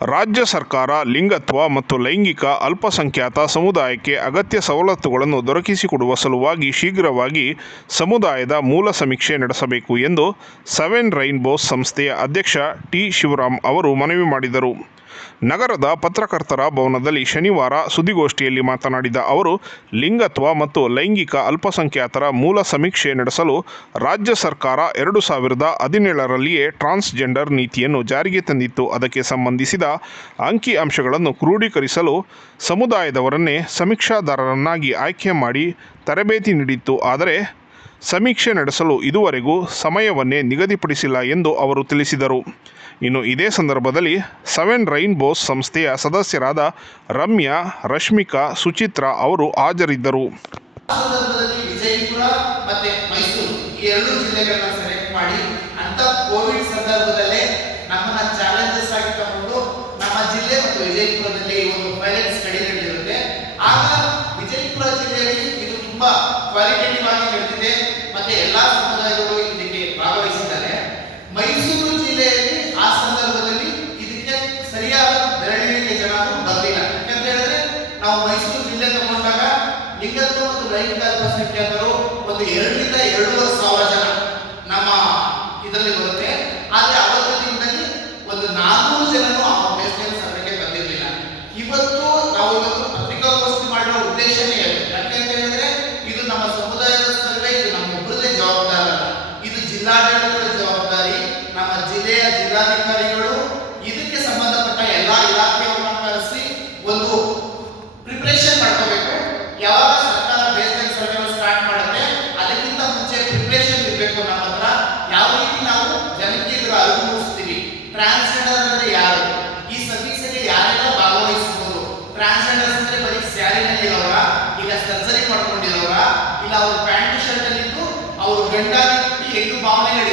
ರಾಜ್ಯ ಸರ್ಕಾರ ಲಿಂಗತ್ವ ಮತ್ತು ಲೈಂಗಿಕ ಅಲ್ಪಸಂಖ್ಯಾತ ಸಮುದಾಯಕ್ಕೆ ಅಗತ್ಯ ಸವಲತ್ತುಗಳನ್ನು ದೊರಕಿಸಿಕೊಡುವ ಸಲುವಾಗಿ ಶೀಘ್ರವಾಗಿ ಸಮುದಾಯದ ಮೂಲ ಸಮೀಕ್ಷೆ ನಡೆಸಬೇಕು ಎಂದು ಸೆವೆನ್ ರೈನ್ಬೋಸ್ ಸಂಸ್ಥೆಯ ಅಧ್ಯಕ್ಷ ಟಿ ಶಿವರಾಮ್ ಅವರು ಮನವಿ ಮಾಡಿದರು. ನಗರದ ಪತ್ರಕರ್ತರ ಭವನದಲ್ಲಿ ಶನಿವಾರ ಸುದ್ದಿಗೋಷ್ಠಿಯಲ್ಲಿ ಮಾತನಾಡಿದ ಅವರು, ಲಿಂಗತ್ವ ಮತ್ತು ಲೈಂಗಿಕ ಅಲ್ಪಸಂಖ್ಯಾತರ ಮೂಲ ಸಮೀಕ್ಷೆ ನಡೆಸಲು ರಾಜ್ಯ ಸರ್ಕಾರ ಎರಡು ಸಾವಿರದ ಹದಿನೇಳರಲ್ಲಿಯೇ ಟ್ರಾನ್ಸ್ಜೆಂಡರ್ ನೀತಿಯನ್ನು ಜಾರಿಗೆ ತಂದಿತ್ತು. ಅದಕ್ಕೆ ಸಂಬಂಧಿಸಿದ ಅಂಕಿ ಅಂಶಗಳನ್ನು ಕ್ರೋಢೀಕರಿಸಲು ಸಮುದಾಯದವರನ್ನೇ ಸಮೀಕ್ಷಾದಾರರನ್ನಾಗಿ ಆಯ್ಕೆ ಮಾಡಿ ತರಬೇತಿ ನೀಡಿತ್ತು. ಆದರೆ ಸಮೀಕ್ಷೆ ನಡೆಸಲು ಇದುವರೆಗೂ ಸಮಯವನ್ನೇ ನಿಗದಿಪಡಿಸಿಲ್ಲ ಎಂದು ಅವರು ತಿಳಿಸಿದರು. ಇನ್ನು ಇದೇ ಸಂದರ್ಭದಲ್ಲಿ ಸೆವೆನ್ ರೈನ್ಬೋಸ್ ಸಂಸ್ಥೆಯ ಸದಸ್ಯರಾದ ರಮ್ಯಾ, ರಶ್ಮಿಕಾ, ಸುಚಿತ್ರಾ ಅವರು ಹಾಜರಿದ್ದರು. ಮತ್ತೆ ಮೈಸೂರು ಈ ಎರಡು ಜಿಲ್ಲೆಗಳನ್ನ ಸೆಲೆಕ್ಟ್ ಮಾಡಿ ಅಂತ ಕೋವಿಡ್ ಸಂದರ್ಭದಲ್ಲೇ ನಮ್ಮನ್ನ ಚಾಲೆಂಜಸ್ ಆಗಿ ತಗೊಂಡು ನಮ್ಮ ಜಿಲ್ಲೆ ಮತ್ತು ವಿಜಯಪುರದಲ್ಲಿ ಒಂದು ಫೈನಾನ್ಸ್ ಸ್ಟಡಿ ನಡೆದಿರುತ್ತೆ. ಆಗ ವಿಜಯಪುರ ಜಿಲ್ಲೆಯಲ್ಲಿ ಇದು ತುಂಬಾ ಕ್ವಾಲಿಟೇಟಿವ್ ಆಗಿ ನಡೆದಿದೆ. ಮತ್ತೆ ಎಲ್ಲಾ ಸಮುದಾಯಗಳು ಇದಕ್ಕೆ ಭಾಗವಹಿಸಿದ್ದಾರೆ. ಮೈಸೂರು ಜಿಲ್ಲೆಯಲ್ಲಿ ಆ ಸಂದರ್ಭದಲ್ಲಿ ಇದಕ್ಕೆ ಸರಿಯಾದ ಬೆರಳಿಗೆ ಜನರು ಬರಲಿಲ್ಲ ಯಾಕಂತ ಹೇಳಿದ್ರೆ, ನಾವು ಮೈಸೂರು ಜಿಲ್ಲೆ ತಗೊಂಡಾಗ ಲಿಂಗತ್ವ ಮತ್ತು ಲೈಂಗಿಕ ಅಲ್ಪಸಂಖ್ಯಾತರು ಒಂದು ಎರಡರಿಂದ ಎರಡೂವರೆ ಸಾವಿರ ಜನ ನಮ್ಮ ಇದರಲ್ಲಿ ಇಲ್ಲ ಅವ್ರ ಪ್ಯಾಂಟ್ ಶರ್ಟ್ ಅಲ್ಲಿ ಇದ್ದು ಅವ್ರ ಗಂಡಾಗಿ ಹುಟ್ಟಿ ಹೆಣ್ಣು ಭಾವನೆಗಳು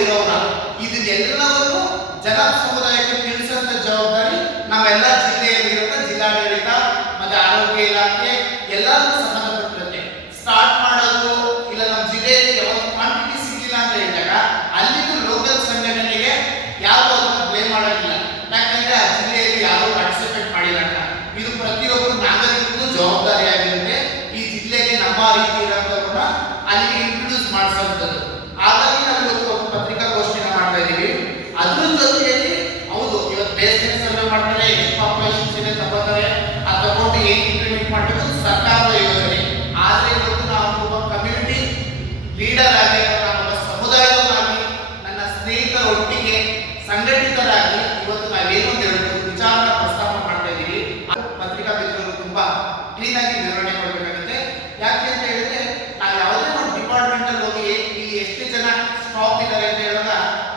ಯಾಕೆ ಅಂತ ಹೇಳಿದ್ರೆ ನಾವು ಯಾವುದೇ ಒಂದು ಡಿಪಾರ್ಟ್ಮೆಂಟ್ ಅಲ್ಲಿ ಹೋಗಿ ಇಲ್ಲಿ ಎಷ್ಟು ಜನ ಸ್ಟಾಫ್ ಇದ್ದಾರೆ ಅಂತ ಹೇಳುವಾಗ,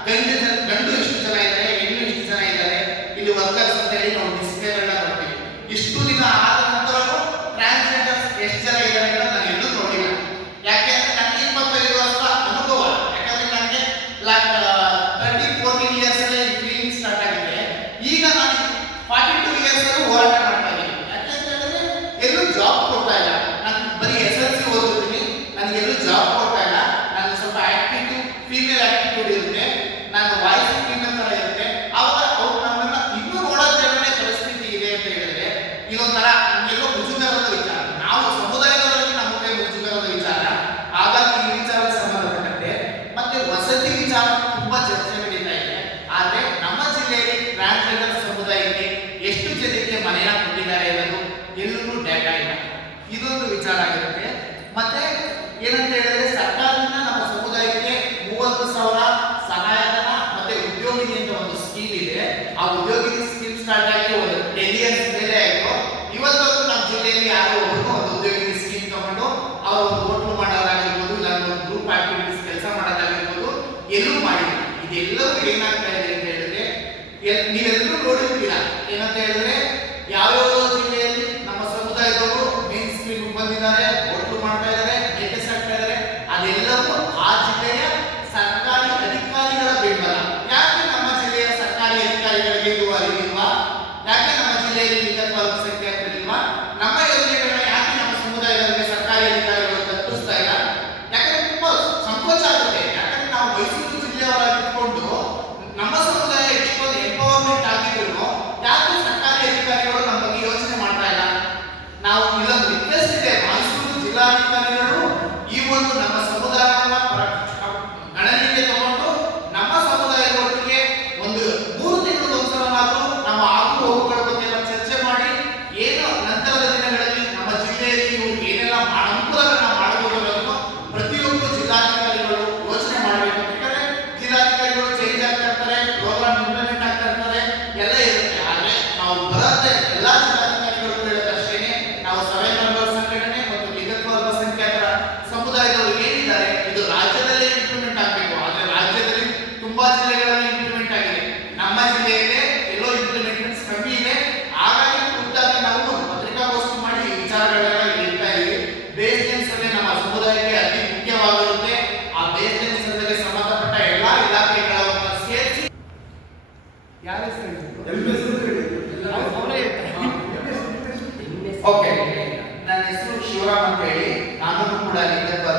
ಗಂಡು ಗಂಡು ಇಷ್ಟು ಜನ ಇದ್ದಾರೆ, ಹೆಣ್ಣು ಎಷ್ಟು ಜನ ಇದ್ದಾರೆ, ಇಲ್ಲಿ ವರ್ಕರ್ಸ್ ಅಂತ ಹೇಳಿ ನಾವು ಡಿಸ್ಪ್ಲೇಗಳನ್ನ ಕೊಡ್ತೀವಿ. ಇಷ್ಟು ದಿನ ಆದ ನಂತರ ಟ್ರಾನ್ಸ್ಜೆಂಡರ್ಸ್ ಎಷ್ಟು ಜನ ಇದ್ದಾರೆ ಅಂತ ನಾನು ಎಲ್ಲೂ ನೋಡಿಲ್ಲ. ಯಾಕೆ ಅಂದ್ರೆ ನನಗೆ ಅನುಭವ, ಯಾಕಂದ್ರೆ ನನಗೆ ತರ್ಟಿ ಫೋರ್ಟೀನ್ ಇಯರ್ಸ್ ಅಲ್ಲಿ ಫೀಲಿಂಗ್ ಸ್ಟಾರ್ಟ್ ಆಗಿದೆ. ಈಗ ನಾನು ಫಾರ್ಟಿ ಟೂ ಇಯರ್ಸ್ ಹೋರಾಟ quédate ಯಾರ ಓಕೆ. ನನ್ನ ಹೆಸರು ಶಿವರಾಮ್ ಅಂತ ಹೇಳಿ ನಾನು ಕೂಡ ಲಿಂಗತ್ವ